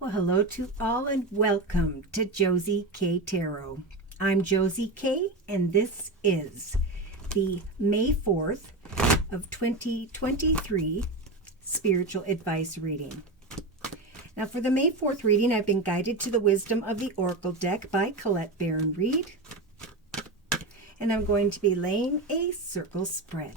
Well, hello to all and welcome to Josie K Tarot. I'm Josie K and this is the May 4th of 2023 spiritual advice reading. Now for the May 4th reading, I've been guided to the Wisdom of the Oracle deck by Colette Baron Reed. And I'm going to be laying a circle spread.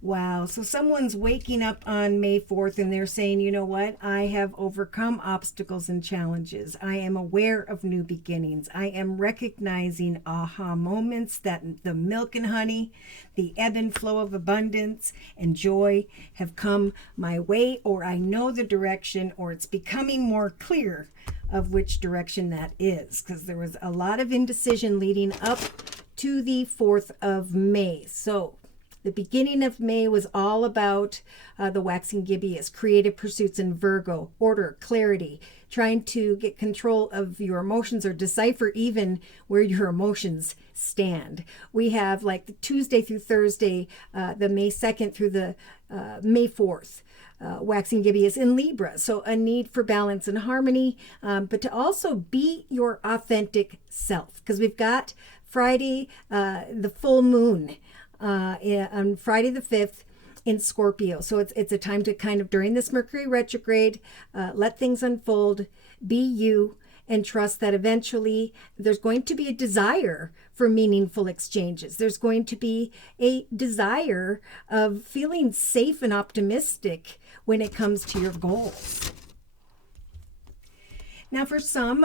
Wow, so someone's waking up on May 4th and they're saying, you know what, I have overcome obstacles and challenges. I am aware of new beginnings. I am recognizing aha moments that the milk and honey, the ebb and flow of abundance and joy have come my way, or I know the direction, or it's becoming more clear of which direction that is, because there was a lot of indecision leading up to the 4th of May. So the beginning of May was all about the waxing gibbous, creative pursuits in Virgo, order, clarity, trying to get control of your emotions or decipher even where your emotions stand. We have like the Tuesday through Thursday, the May 2nd through the May 4th. Waxing gibbous in Libra, so a need for balance and harmony, but to also be your authentic self, because we've got Friday, the full moon, on Friday the 5th in Scorpio. So it's a time to kind of, during this Mercury retrograde, let things unfold, be you, and trust that eventually there's going to be a desire for meaningful exchanges. There's going to be a desire of feeling safe and optimistic when it comes to your goals. Now for some,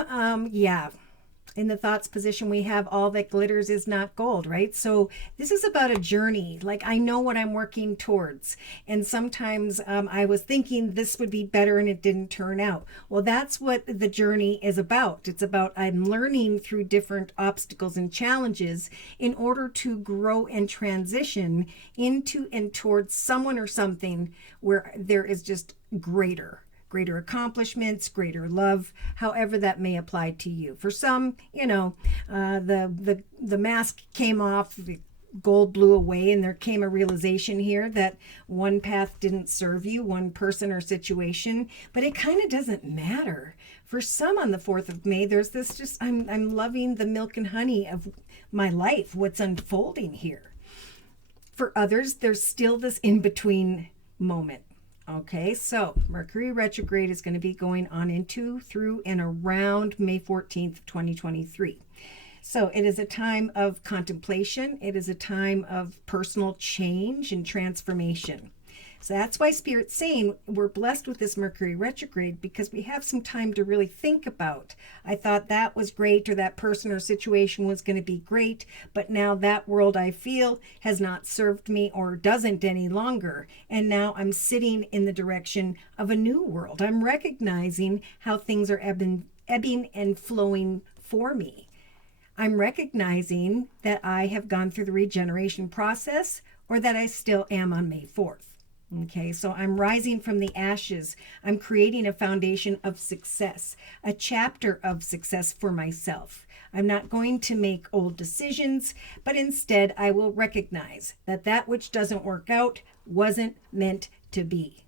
in the thoughts position, we have all that glitters is not gold, right? So this is about a journey. Like, I know what I'm working towards. And sometimes I was thinking this would be better and it didn't turn out. Well, that's what the journey is about. It's about I'm learning through different obstacles and challenges in order to grow and transition into and towards someone or something where there is just greater accomplishments, greater love, however that may apply to you. For some, the mask came off, the gold blew away, and there came a realization here that one path didn't serve you, one person or situation, but it kind of doesn't matter. For some on the 4th of May, there's this just, I'm loving the milk and honey of my life, what's unfolding here. For others, there's still this in-between moment. Okay, so Mercury retrograde is going to be going on into, through, and around May 14th, 2023. So it is a time of contemplation. It is a time of personal change and transformation. So that's why Spirit's saying we're blessed with this Mercury retrograde, because we have some time to really think about, I thought that was great, or that person or situation was going to be great, but now that world I feel has not served me or doesn't any longer. And now I'm sitting in the direction of a new world. I'm recognizing how things are ebbing and flowing for me. I'm recognizing that I have gone through the regeneration process, or that I still am on May 4th. Okay, so I'm rising from the ashes. I'm creating a foundation of success, a chapter of success for myself. I'm not going to make old decisions, but instead I will recognize that that which doesn't work out wasn't meant to be.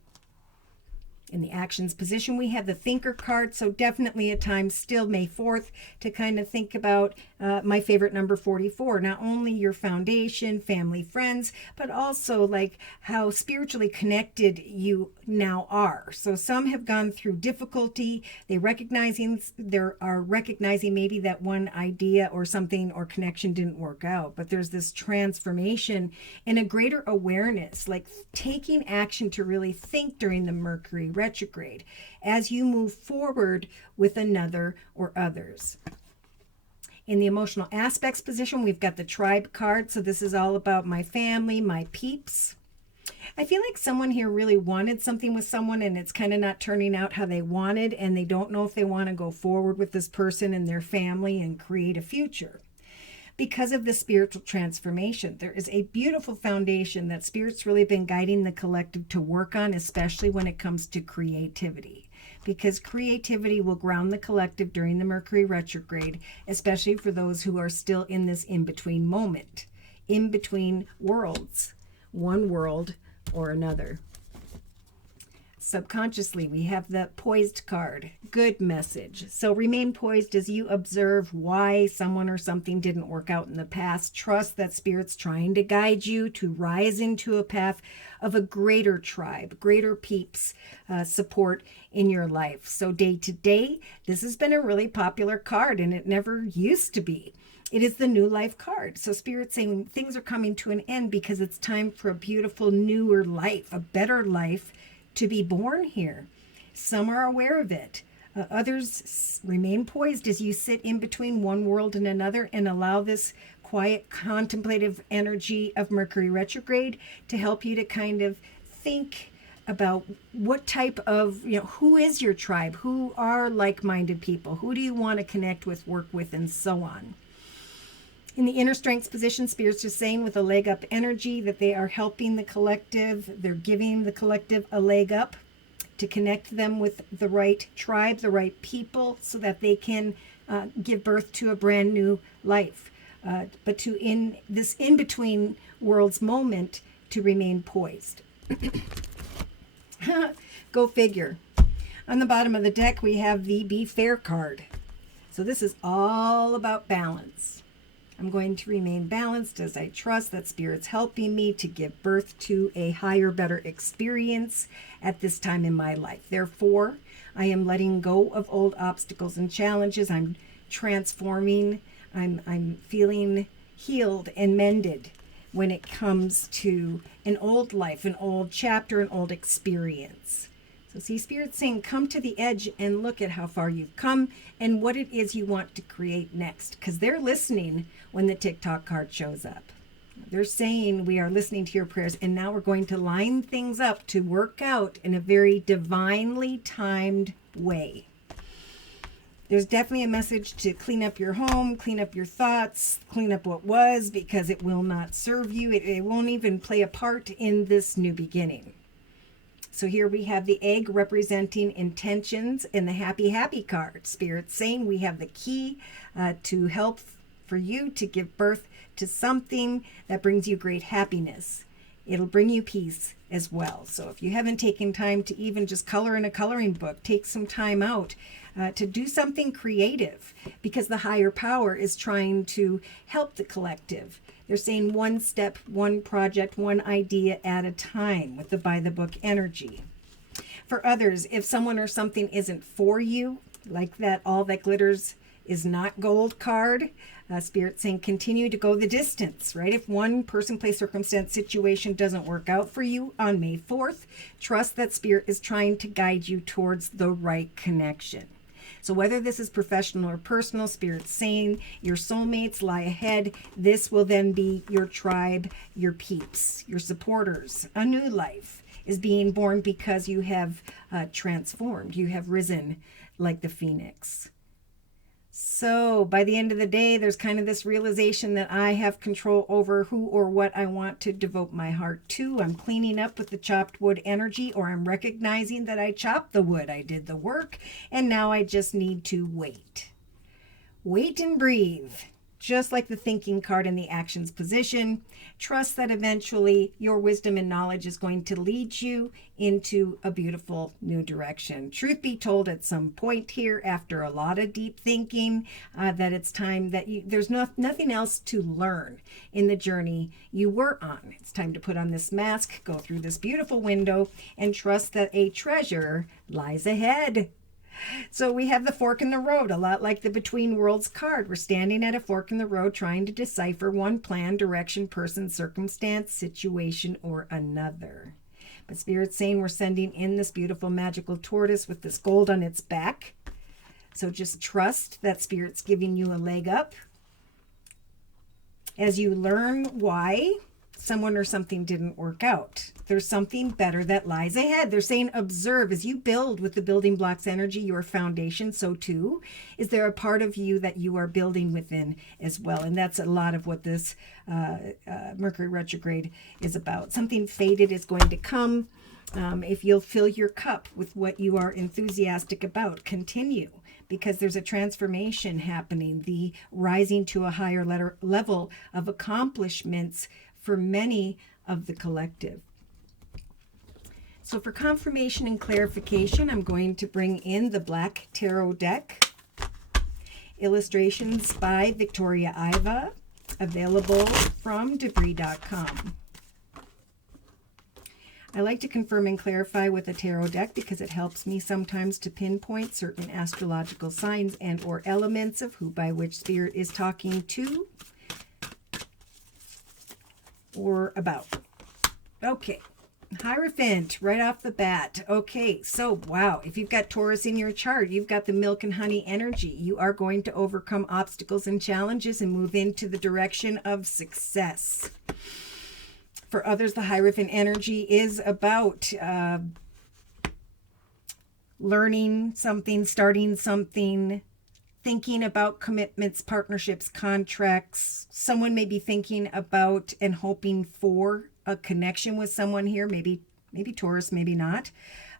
In the actions position, we have the thinker card, so definitely a time still May 4th to kind of think about my favorite number 44, not only your foundation, family, friends, but also like how spiritually connected you now are. So some have gone through difficulty. They recognizing maybe that one idea or something or connection didn't work out, but there's this transformation and a greater awareness, like taking action to really think during the Mercury retrograde as you move forward with another or others. In the emotional aspects position, we've got the tribe card. So this is all about my family, my peeps. I feel like someone here really wanted something with someone and it's kind of not turning out how they wanted, and they don't know if they want to go forward with this person and their family and create a future. Because of the spiritual transformation, there is a beautiful foundation that Spirit's really been guiding the collective to work on, especially when it comes to creativity. Because creativity will ground the collective during the Mercury retrograde, especially for those who are still in this in-between moment, in between worlds, one world or another. Subconsciously, we have the poised card. Good message. So remain poised as you observe why someone or something didn't work out in the past. Trust that Spirit's trying to guide you to rise into a path of a greater tribe, greater peeps support in your life. So day to day, this has been a really popular card, and it never used to be. It is the new life card. So Spirit's saying things are coming to an end because it's time for a beautiful newer life, a better life to be born here. Some are aware of it. Others remain poised as you sit in between one world and another and allow this quiet, contemplative energy of Mercury retrograde to help you to kind of think about what type of, who is your tribe? Who are like-minded people? Who do you want to connect with, work with, and so on? In the inner strengths position, Spirit's just saying with a leg up energy that they are helping the collective. They're giving the collective a leg up to connect them with the right tribe, the right people, so that they can give birth to a brand new life. But to, in this in-between worlds moment, to remain poised. Go figure. On the bottom of the deck, we have the Be Fair card. So this is all about balance. I'm going to remain balanced as I trust that Spirit's helping me to give birth to a higher, better experience at this time in my life. Therefore, I am letting go of old obstacles and challenges. I'm transforming. I'm feeling healed and mended when it comes to an old life, an old chapter, an old experience. So see, Spirit's saying, come to the edge and look at how far you've come and what it is you want to create next. Because they're listening when the TikTok card shows up. They're saying, we are listening to your prayers, and now we're going to line things up to work out in a very divinely timed way. There's definitely a message to clean up your home, clean up your thoughts, clean up what was, because it will not serve you. It won't even play a part in this new beginning. So here we have the egg representing intentions and the happy, happy card. Spirit saying we have the key to help for you to give birth to something that brings you great happiness. It'll bring you peace as well. So if you haven't taken time to even just color in a coloring book, take some time out to do something creative, because the higher power is trying to help the collective. They're saying one step, one project, one idea at a time with the by the book energy. For others, if someone or something isn't for you, like that all that glitters is not gold card, Spirit saying continue to go the distance, right? If one person, place, circumstance, situation doesn't work out for you on May 4th, trust that Spirit is trying to guide you towards the right connection. So whether this is professional or personal, Spirit's saying your soulmates lie ahead. This will then be your tribe, your peeps, your supporters. A new life is being born because you have transformed. You have risen like the phoenix. So by the end of the day, there's kind of this realization that I have control over who or what I want to devote my heart to. I'm cleaning up with the chopped wood energy, or I'm recognizing that I chopped the wood. I did the work, and now I just need to wait. Wait and breathe. Just like the thinking card in the actions position, trust that eventually your wisdom and knowledge is going to lead you into a beautiful new direction. Truth be told, at some point here, after a lot of deep thinking, that it's time that there's nothing else to learn in the journey you were on. It's time to put on this mask, go through this beautiful window, and trust that a treasure lies ahead. So we have the fork in the road, a lot like the Between Worlds card. We're standing at a fork in the road trying to decipher one plan, direction, person, circumstance, situation, or another. But Spirit's saying we're sending in this beautiful magical tortoise with this gold on its back. So just trust that Spirit's giving you a leg up as you learn why someone or something didn't work out. There's something better that lies ahead. They're saying observe as you build with the building blocks energy, your foundation, so too is there a part of you that you are building within as well. And that's a lot of what this Mercury retrograde is about. Something faded is going to come. If you'll fill your cup with what you are enthusiastic about, continue, because there's a transformation happening, the rising to a higher level of accomplishments for many of the collective. So for confirmation and clarification, I'm going to bring in the Black Tarot deck. Illustrations by Victoria Iva, available from Debris.com. I like to confirm and clarify with a tarot deck because it helps me sometimes to pinpoint certain astrological signs and or elements of who by which spirit is talking to or about. Okay, Hierophant right off the bat. Okay, so wow, if you've got Taurus in your chart, you've got the milk and honey energy. You are going to overcome obstacles and challenges and move into the direction of success. For others, the Hierophant energy is about learning something, starting something, thinking about commitments, partnerships, contracts. Someone may be thinking about and hoping for a connection with someone here, maybe Taurus, maybe not.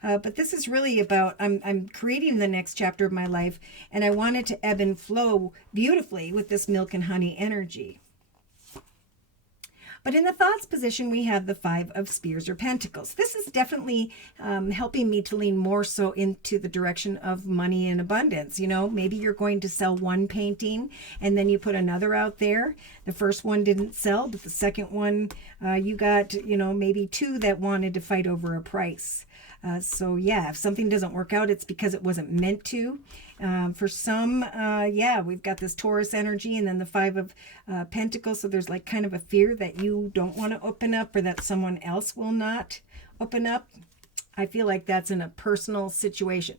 But this is really about, I'm creating the next chapter of my life, and I want it to ebb and flow beautifully with this milk and honey energy. But in the thoughts position, we have the Five of Spears or Pentacles. This is definitely helping me to lean more so into the direction of money and abundance. You know, maybe you're going to sell one painting and then you put another out there. The first one didn't sell, but the second one, you got, you know, maybe two that wanted to fight over a price. So yeah, if something doesn't work out, it's because it wasn't meant to. For some, yeah, we've got this Taurus energy and then the Five of Pentacles. So there's like kind of a fear that you don't want to open up or that someone else will not open up. I feel like that's in a personal situation.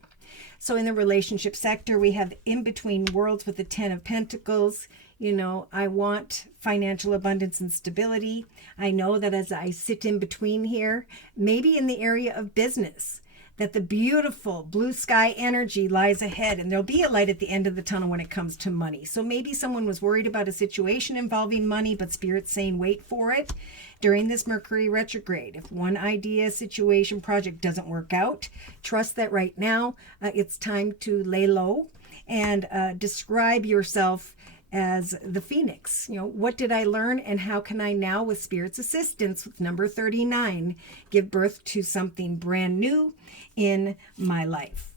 So in the relationship sector, we have in between worlds with the Ten of Pentacles. You know, I want financial abundance and stability. I know that as I sit in between here, maybe in the area of business, that the beautiful blue sky energy lies ahead and there'll be a light at the end of the tunnel when it comes to money. So maybe someone was worried about a situation involving money, but Spirit's saying wait for it during this Mercury retrograde. If one idea, situation, project doesn't work out, trust that right now it's time to lay low and describe yourself as the Phoenix. You know, what did I learn and how can I now, with Spirit's assistance, with number 39, give birth to something brand new in my life?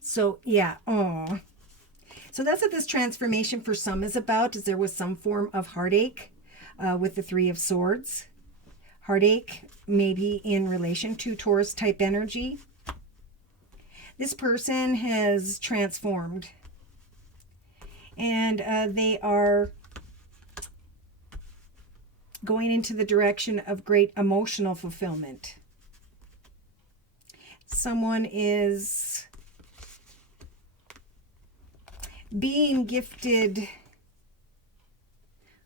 So yeah, so that's what this transformation for some is about, is there was some form of heartache with the Three of Swords. Heartache maybe in relation to Taurus type energy. This person has transformed. And they are going into the direction of great emotional fulfillment. Someone is being gifted,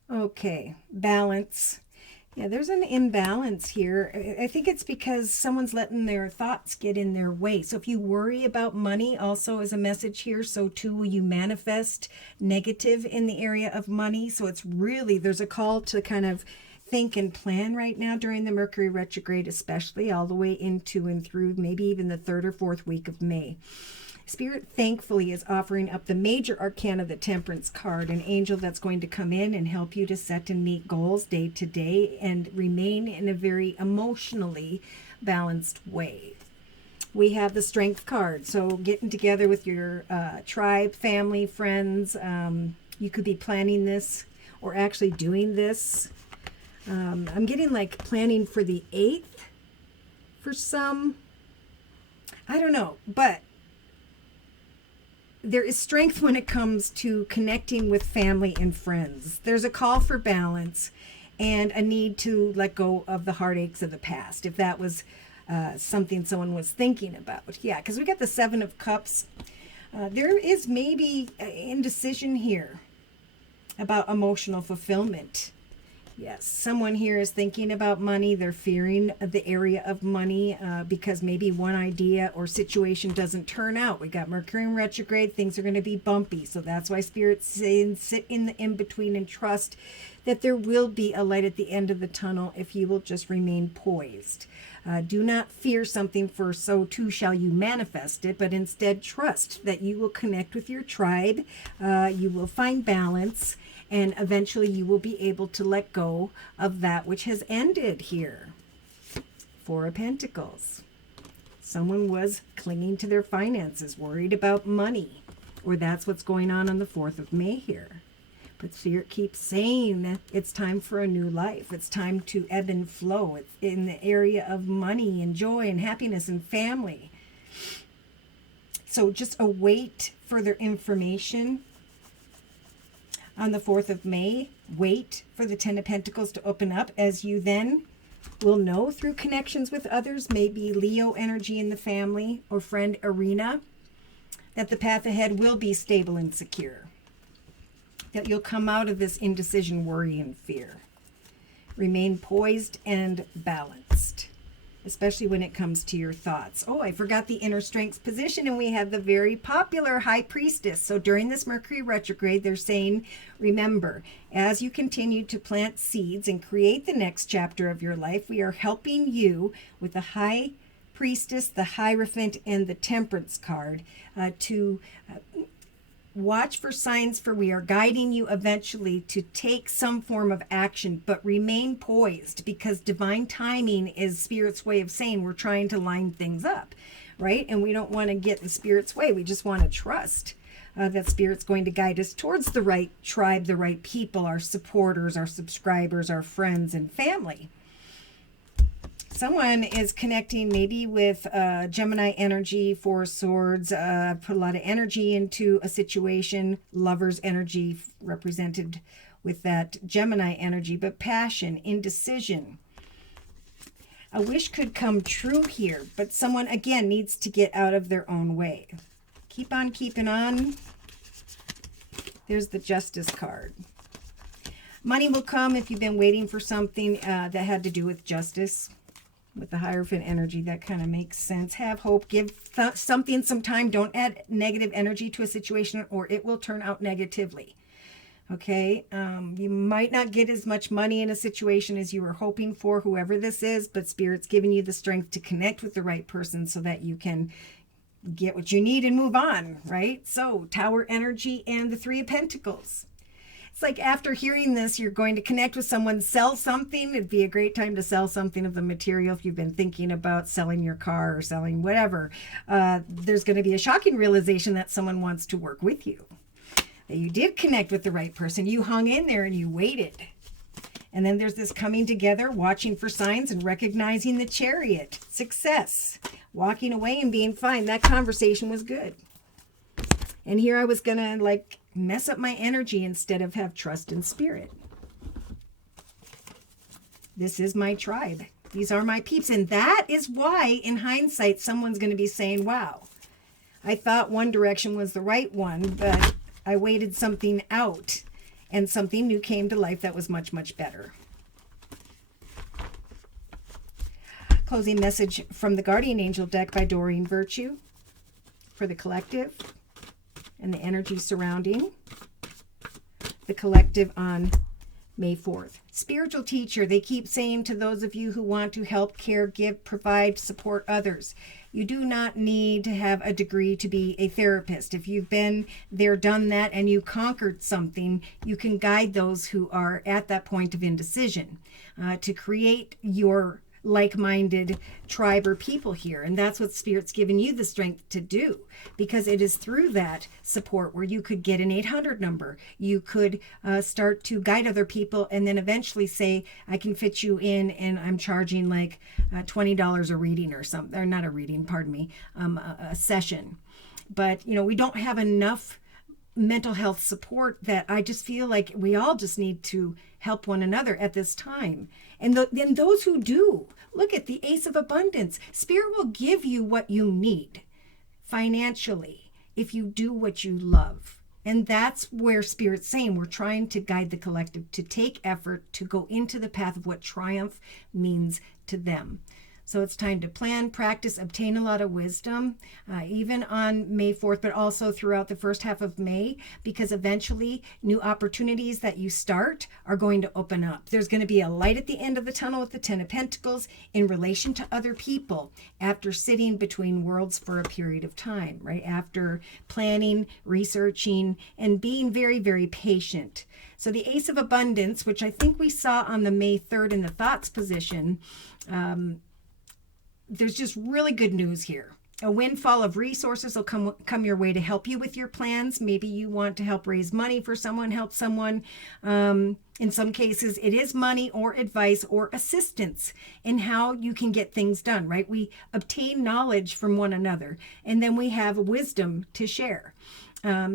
okay, balance. Yeah, there's an imbalance here. I think it's because someone's letting their thoughts get in their way. So if you worry about money, also as a message here, so too will you manifest negative in the area of money. So it's really, there's a call to kind of think and plan right now during the Mercury retrograde, especially all the way into and through maybe even the 3rd or 4th week of May. Spirit thankfully is offering up the major arcana, the Temperance card, an angel that's going to come in and help you to set and meet goals day to day and remain in a very emotionally balanced way. We have the Strength card, so getting together with your tribe, family, friends. You could be planning this or actually doing this. I'm getting like planning for the 8th for some. I don't know, but there is strength when it comes to connecting with family and friends. There's a call for balance and a need to let go of the heartaches of the past, if that was something someone was thinking about. Yeah, because we got the Seven of Cups. There is maybe indecision here about emotional fulfillment. Yes, someone here is thinking about money. They're fearing the area of money because maybe one idea or situation doesn't turn out. We got Mercury in retrograde. Things are going to be bumpy. So that's why Spirit's saying sit in the in-between and trust that there will be a light at the end of the tunnel if you will just remain poised. Do not fear something, for so too shall you manifest it, but instead trust that you will connect with your tribe. You will find balance. And eventually you will be able to let go of that which has ended here. Four of Pentacles. Someone was clinging to their finances, worried about money, or that's what's going on the 4th of May here. But Spirit keeps saying that it's time for a new life. It's time to ebb and flow. It's in the area of money and joy and happiness and family. So just await further information on the 4th of May. Wait for the 10 of Pentacles to open up, as you then will know through connections with others, maybe Leo energy in the family or friend arena, that the path ahead will be stable and secure. That you'll come out of this indecision, worry, and fear. Remain poised and balanced, especially when it comes to your thoughts. Oh, I forgot the inner strength position, and we have the very popular High Priestess. So during this Mercury retrograde, they're saying, remember, as you continue to plant seeds and create the next chapter of your life, we are helping you with the High Priestess, the Hierophant, and the Temperance card to watch for signs, for we are guiding you eventually to take some form of action, but remain poised, because divine timing is Spirit's way of saying we're trying to line things up, right? And we don't want to get in Spirit's way. We just want to trust that Spirit's going to guide us towards the right tribe, the right people, our supporters, our subscribers, our friends and family. Someone is connecting maybe with Gemini energy, 4 swords, put a lot of energy into a situation, lover's energy represented with that Gemini energy, but passion, indecision. A wish could come true here, but someone, again, needs to get out of their own way. Keep on keeping on. There's the Justice card. Money will come if you've been waiting for something that had to do with justice. With the Hierophant energy, that kind of makes sense. Have hope. Give something some time. Don't add negative energy to a situation, or it will turn out negatively. Okay? You might not get as much money in a situation as you were hoping for, whoever this is, but Spirit's giving you the strength to connect with the right person so that you can get what you need and move on, right? So, Tower energy and the 3 of Pentacles. It's like after hearing this, you're going to connect with someone, sell something. It'd be a great time to sell something of the material if you've been thinking about selling your car or selling whatever. There's going to be a shocking realization that someone wants to work with you. That you did connect with the right person. You hung in there and you waited. And then there's this coming together, watching for signs and recognizing the Chariot. Success. Walking away and being fine. That conversation was good. And here I was going to mess up my energy instead of have trust in Spirit. This is my tribe. These are my peeps. And that is why, in hindsight, someone's going to be saying, wow, I thought one direction was the right one, but I waited something out and something new came to life that was much, much better. Closing message from the Guardian Angel deck by Doreen Virtue for the collective and the energy surrounding the collective on May 4th. Spiritual teacher, they keep saying to those of you who want to help, care, give, provide, support others, you do not need to have a degree to be a therapist. If you've been there, done that, and you conquered something, you can guide those who are at that point of indecision to create your like-minded tribe or people here. And that's what Spirit's given you the strength to do, because it is through that support where you could get an 800 number. You could start to guide other people and then eventually say, I can fit you in and I'm charging like $20 a reading or something, or not a reading, pardon me, a session. But, we don't have enough mental health support that I just feel like we all just need to help one another at this time. And then those who do, look at the Ace of Abundance. Spirit will give you what you need financially if you do what you love. And that's where Spirit's saying we're trying to guide the collective to take effort to go into the path of what triumph means to them. So it's time to plan, practice, obtain a lot of wisdom, even on May 4th, but also throughout the first half of May, because eventually new opportunities that you start are going to open up. There's going to be a light at the end of the tunnel with the 10 of Pentacles in relation to other people after sitting between worlds for a period of time, right? After planning, researching, and being very, very patient. So the Ace of Abundance, which I think we saw on the May 3rd in the thoughts position, there's just really good news here. A windfall of resources will come your way to help you with your plans. Maybe you want to help raise money for someone, help someone. In some cases, it is money or advice or assistance in how you can get things done, right? We obtain knowledge from one another, and then we have wisdom to share.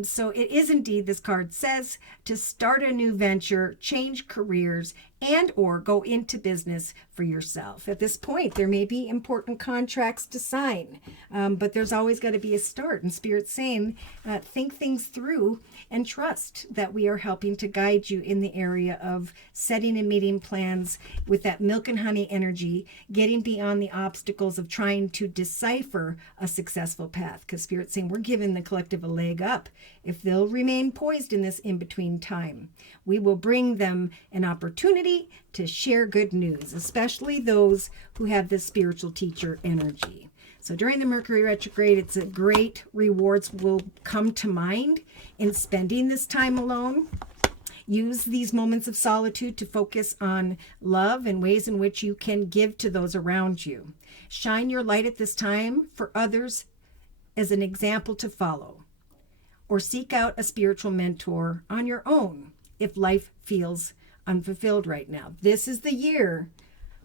So it is indeed, this card says, to start a new venture, change careers, and or go into business for yourself. At this point, there may be important contracts to sign, but there's always got to be a start. And Spirit's saying, think things through and trust that we are helping to guide you in the area of setting and meeting plans with that milk and honey energy, getting beyond the obstacles of trying to decipher a successful path. Because Spirit's saying we're giving the collective a leg up. If they'll remain poised in this in-between time, we will bring them an opportunity to share good news, especially those who have this spiritual teacher energy. So during the Mercury retrograde, it's a great rewards will come to mind in spending this time alone. Use these moments of solitude to focus on love and ways in which you can give to those around you. Shine your light at this time for others as an example to follow, or seek out a spiritual mentor on your own if life feels unfulfilled right now. This is the year,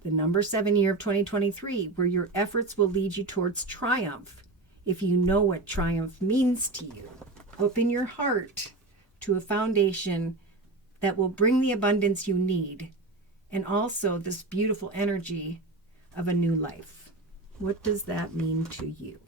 the number 7 year of 2023, where your efforts will lead you towards triumph if you know what triumph means to you. Open your heart to a foundation that will bring the abundance you need, and also this beautiful energy of a new life. What does that mean to you?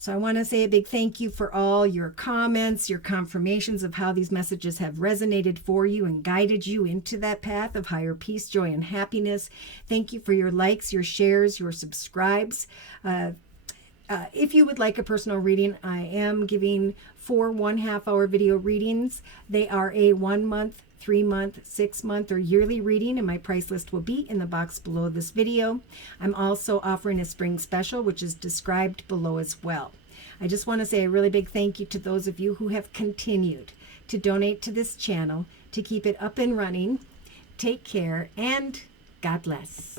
So I want to say a big thank you for all your comments, your confirmations of how these messages have resonated for you and guided you into that path of higher peace, joy, and happiness. Thank you for your likes, your shares, your subscribes. If you would like a personal reading, I am giving 4 1/2-hour video readings. They are a 1 month, 3 month, 6 month, or yearly reading, and my price list will be in the box below this video. I'm also offering a spring special, which is described below as well. I just want to say a really big thank you to those of you who have continued to donate to this channel to keep it up and running. Take care, and God bless.